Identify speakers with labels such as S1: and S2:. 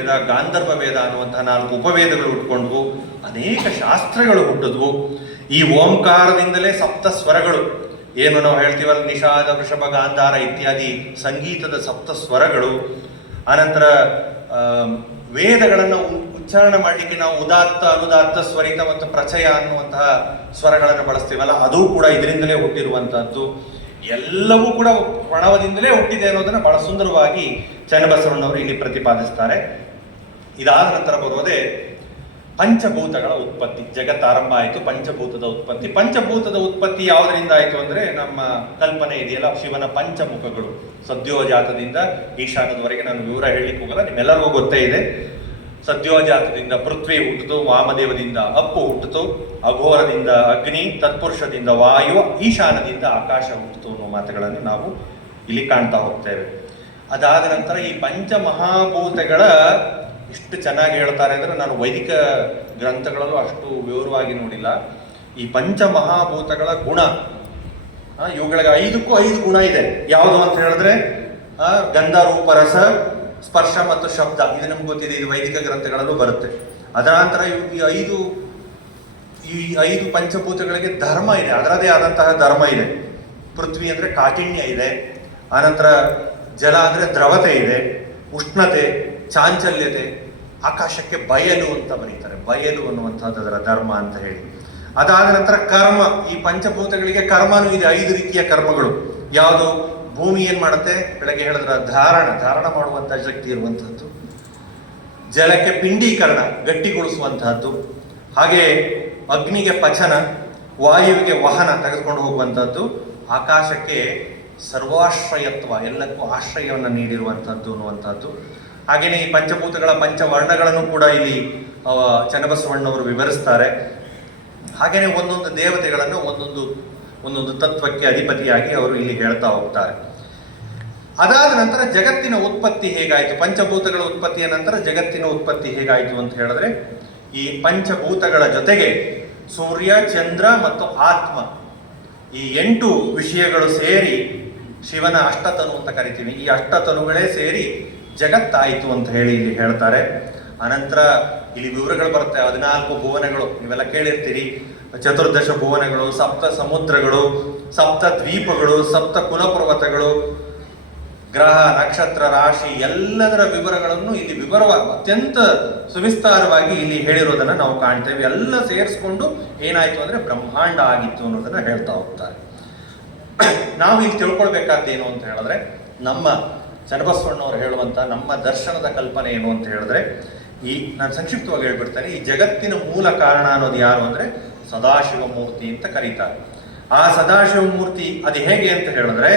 S1: ವೇದ ಗಾಂಧರ್ವ ವೇದ ಅನ್ನುವಂತಹ ನಾಲ್ಕು ಉಪವೇದಗಳು ಹುಟ್ಕೊಂಡ್ವು ಅನೇಕ ಶಾಸ್ತ್ರಗಳು ಹುಟ್ಟಿದ್ವು. ಈ ಓಂಕಾರದಿಂದಲೇ ಸಪ್ತ ಸ್ವರಗಳು, ಏನು ನಾವು ಹೇಳ್ತೀವಲ್ಲ, ನಿಷಾದ, ವೃಷಭ, ಗಾಂಧಾರ ಇತ್ಯಾದಿ ಸಂಗೀತದ ಸಪ್ತ ಸ್ವರಗಳು. ಆನಂತರ ವೇದಗಳನ್ನು ಉಚ್ಚಾರಣೆ ಮಾಡಲಿಕ್ಕೆ ನಾವು ಉದಾತ್ತ, ಅನುದಾತ್ತ ಸ್ವರಿತ ಮತ್ತು ಪ್ರಚಯ ಅನ್ನುವಂತಹ ಸ್ವರಗಳನ್ನು ಬಳಸ್ತೀವಲ್ಲ, ಅದು ಕೂಡ ಇದರಿಂದಲೇ ಹುಟ್ಟಿರುವಂತಹದ್ದು. ಎಲ್ಲವೂ ಕೂಡ ಪ್ರಣವದಿಂದಲೇ ಹುಟ್ಟಿದೆ ಅನ್ನೋದನ್ನ ಬಹಳ ಸುಂದರವಾಗಿ ಚನ್ನಬಸವಣ್ಣವರು ಇಲ್ಲಿ ಪ್ರತಿಪಾದಿಸ್ತಾರೆ. ಇದಾದ ನಂತರ ಬರುವುದೇ ಪಂಚಭೂತಗಳ ಉತ್ಪತ್ತಿ. ಜಗತ್ತು ಆರಂಭ ಆಯಿತು, ಪಂಚಭೂತದ ಉತ್ಪತ್ತಿ. ಪಂಚಭೂತದ ಉತ್ಪತ್ತಿ ಯಾವುದರಿಂದ ಆಯಿತು ಅಂದರೆ ನಮ್ಮ ಕಲ್ಪನೆ ಇದೆಯಲ್ಲ, ಶಿವನ ಪಂಚಮುಖಗಳು. ಸದ್ಯೋಜಾತದಿಂದ ಈಶಾನದವರೆಗೆ ನಾನು ವಿವರ ಹೇಳಲಿಕ್ಕೆ ಹೋಗಲ್ಲ, ನಿಮ್ಮೆಲ್ಲರಿಗೂ ಗೊತ್ತೇ ಇದೆ. ಸದ್ಯೋಜಾತದಿಂದ ಪೃಥ್ವಿ ಹುಟ್ಟಿತು ವಾಮದೇವದಿಂದ ಅಪ್ಪು ಹುಟ್ಟಿತು ಅಘೋರದಿಂದ ಅಗ್ನಿ, ತತ್ಪುರುಷದಿಂದ ವಾಯು, ಈಶಾನದಿಂದ ಆಕಾಶ ಹುಟ್ಟಿತು ಅನ್ನೋ ಮಾತುಗಳನ್ನು ನಾವು ಇಲ್ಲಿ ಕಾಣ್ತಾ ಹೋಗ್ತೇವೆ. ಅದಾದ ನಂತರ ಈ ಪಂಚಮಹಾಭೂತಗಳ ಎಷ್ಟು ಚೆನ್ನಾಗಿ ಹೇಳ್ತಾರೆ ಅಂದ್ರೆ ನಾನು ವೈದಿಕ ಗ್ರಂಥಗಳಲ್ಲೂ ಅಷ್ಟು ವಿವರವಾಗಿ ನೋಡಿಲ್ಲ. ಈ ಪಂಚಮಹಾಭೂತಗಳ ಗುಣ ಇವುಗಳಿಗೆ ಐದಕ್ಕೂ ಐದು ಗುಣ ಇದೆ. ಯಾವುದು ಅಂತ ಹೇಳಿದ್ರೆ ಗಂಧ ರೂಪ ರಸ ಸ್ಪರ್ಶ ಮತ್ತು ಶಬ್ದ. ಇದು ನಮ್ಗೆ ಗೊತ್ತಿದೆ, ಇದು ವೈದಿಕ ಗ್ರಂಥಗಳಲ್ಲೂ ಬರುತ್ತೆ. ಅದರ ನಂತರ ಈ ಐದು ಈ ಐದು ಪಂಚಭೂತಗಳಿಗೆ ಧರ್ಮ ಇದೆ. ಅದರದೇ ಆದಂತಹ ಧರ್ಮ ಇದೆ. ಪೃಥ್ವಿ ಅಂದ್ರೆ ಕಾಠಿಣ್ಯ ಇದೆ. ಆನಂತರ ಜಲ ಅಂದ್ರೆ ದ್ರವತೆ ಇದೆ. ಉಷ್ಣತೆ ಚಾಂಚಲ್ಯತೆ, ಆಕಾಶಕ್ಕೆ ಬಯಲು ಅಂತ ಬರೀತಾರೆ. ಬಯಲು ಅದರ ಧರ್ಮ ಅಂತ ಹೇಳಿ. ಅದಾದ ನಂತರ ಕರ್ಮ. ಈ ಪಂಚಭೂತಗಳಿಗೆ ಕರ್ಮನೂ ಇದೆ. ಐದು ರೀತಿಯ ಕರ್ಮಗಳು. ಯಾವುದು? ಭೂಮಿ ಏನ್ ಮಾಡುತ್ತೆ? ಬೆಳಗ್ಗೆ ಹೇಳಿದ್ರ ಧಾರಣ. ಧಾರಣ ಮಾಡುವಂತಹ ಶಕ್ತಿ ಇರುವಂತಹದ್ದು. ಜಲಕ್ಕೆ ಪಿಂಡೀಕರಣ, ಗಟ್ಟಿಗೊಳಿಸುವಂತಹದ್ದು. ಹಾಗೆ ಅಗ್ನಿಗೆ ಪಚನ, ವಾಯುವಿಗೆ ವಾಹನ ತೆಗೆದುಕೊಂಡು ಹೋಗುವಂಥದ್ದು ಆಕಾಶಕ್ಕೆ ಸರ್ವಾಶ್ರಯತ್ವ, ಎಲ್ಲಕ್ಕೂ ಆಶ್ರಯವನ್ನು ನೀಡಿರುವಂಥದ್ದು ಅನ್ನುವಂಥದ್ದು ಹಾಗೆಯೇ ಈ ಪಂಚಭೂತಗಳ ಪಂಚವರ್ಣಗಳನ್ನು ಕೂಡ ಇಲ್ಲಿ ಚನ್ನಬಸವಣ್ಣವರು ವಿವರಿಸ್ತಾರೆ. ಹಾಗೆಯೇ ಒಂದೊಂದು ದೇವತೆಗಳನ್ನು ಒಂದೊಂದು ಒಂದೊಂದು ತತ್ವಕ್ಕೆ ಅಧಿಪತಿಯಾಗಿ ಅವರು ಇಲ್ಲಿ ಹೇಳ್ತಾ ಹೋಗ್ತಾರೆ. ಅದಾದ ನಂತರ ಜಗತ್ತಿನ ಉತ್ಪತ್ತಿ ಹೇಗಾಯಿತು? ಪಂಚಭೂತಗಳ ಉತ್ಪತ್ತಿಯ ನಂತರ ಜಗತ್ತಿನ ಉತ್ಪತ್ತಿ ಹೇಗಾಯಿತು ಅಂತ ಹೇಳಿದ್ರೆ, ಈ ಪಂಚಭೂತಗಳ ಜೊತೆಗೆ ಸೂರ್ಯ, ಚಂದ್ರ ಮತ್ತು ಆತ್ಮ ಈ ಎಂಟು ವಿಷಯಗಳು ಸೇರಿ ಶಿವನ ಅಷ್ಟತನು ಅಂತ ಕರಿತೀವಿ. ಈ ಅಷ್ಟತನುಗಳೇ ಸೇರಿ ಜಗತ್ತಾಯಿತು ಅಂತ ಹೇಳಿ ಇಲ್ಲಿ ಹೇಳ್ತಾರೆ. ಅನಂತರ ಇಲ್ಲಿ ವಿವರಗಳು ಬರುತ್ತೆ, ಹದಿನಾಲ್ಕು ಭುವನಗಳು. ನೀವೆಲ್ಲ ಕೇಳಿರ್ತೀರಿ. ಚತುರ್ದಶ ಭುವನಗಳು, ಸಪ್ತ ಸಮುದ್ರಗಳು, ಸಪ್ತ ದ್ವೀಪಗಳು, ಸಪ್ತ ಕುಲಪರ್ವತಗಳು, ಗ್ರಹ, ನಕ್ಷತ್ರ, ರಾಶಿ, ಎಲ್ಲದರ ವಿವರಗಳನ್ನು ಇಲ್ಲಿ ವಿವರವಾಗಿ ಅತ್ಯಂತ ಸುವಿಸ್ತಾರವಾಗಿ ಇಲ್ಲಿ ಹೇಳಿರೋದನ್ನ ನಾವು ಕಾಣ್ತೇವೆ. ಎಲ್ಲ ಸೇರಿಸ್ಕೊಂಡು ಏನಾಯ್ತು ಅಂದ್ರೆ ಬ್ರಹ್ಮಾಂಡ ಆಗಿತ್ತು ಅನ್ನೋದನ್ನ ಹೇಳ್ತಾ ಹೋಗ್ತಾರೆ. ನಾವು ಇಲ್ಲಿ ತಿಳ್ಕೊಳ್ಬೇಕಾದ್ದೇನು ಅಂತ ಹೇಳಿದ್ರೆ, ನಮ್ಮ ಚನ್ನಬಸವಣ್ಣವ್ರು ಹೇಳುವಂತ ನಮ್ಮ ದರ್ಶನದ ಕಲ್ಪನೆ ಏನು ಅಂತ ಹೇಳಿದ್ರೆ, ಈ ನಾನು ಸಂಕ್ಷಿಪ್ತವಾಗಿ ಹೇಳ್ಬಿಡ್ತೇನೆ, ಈ ಜಗತ್ತಿನ ಮೂಲ ಕಾರಣ ಅನ್ನೋದು ಯಾರು ಅಂದ್ರೆ ಸದಾಶಿವ ಮೂರ್ತಿ ಅಂತ ಕರೀತಾರೆ. ಆ ಸದಾಶಿವ ಮೂರ್ತಿ ಅದು ಹೇಗೆ ಅಂತ ಹೇಳಿದ್ರೆ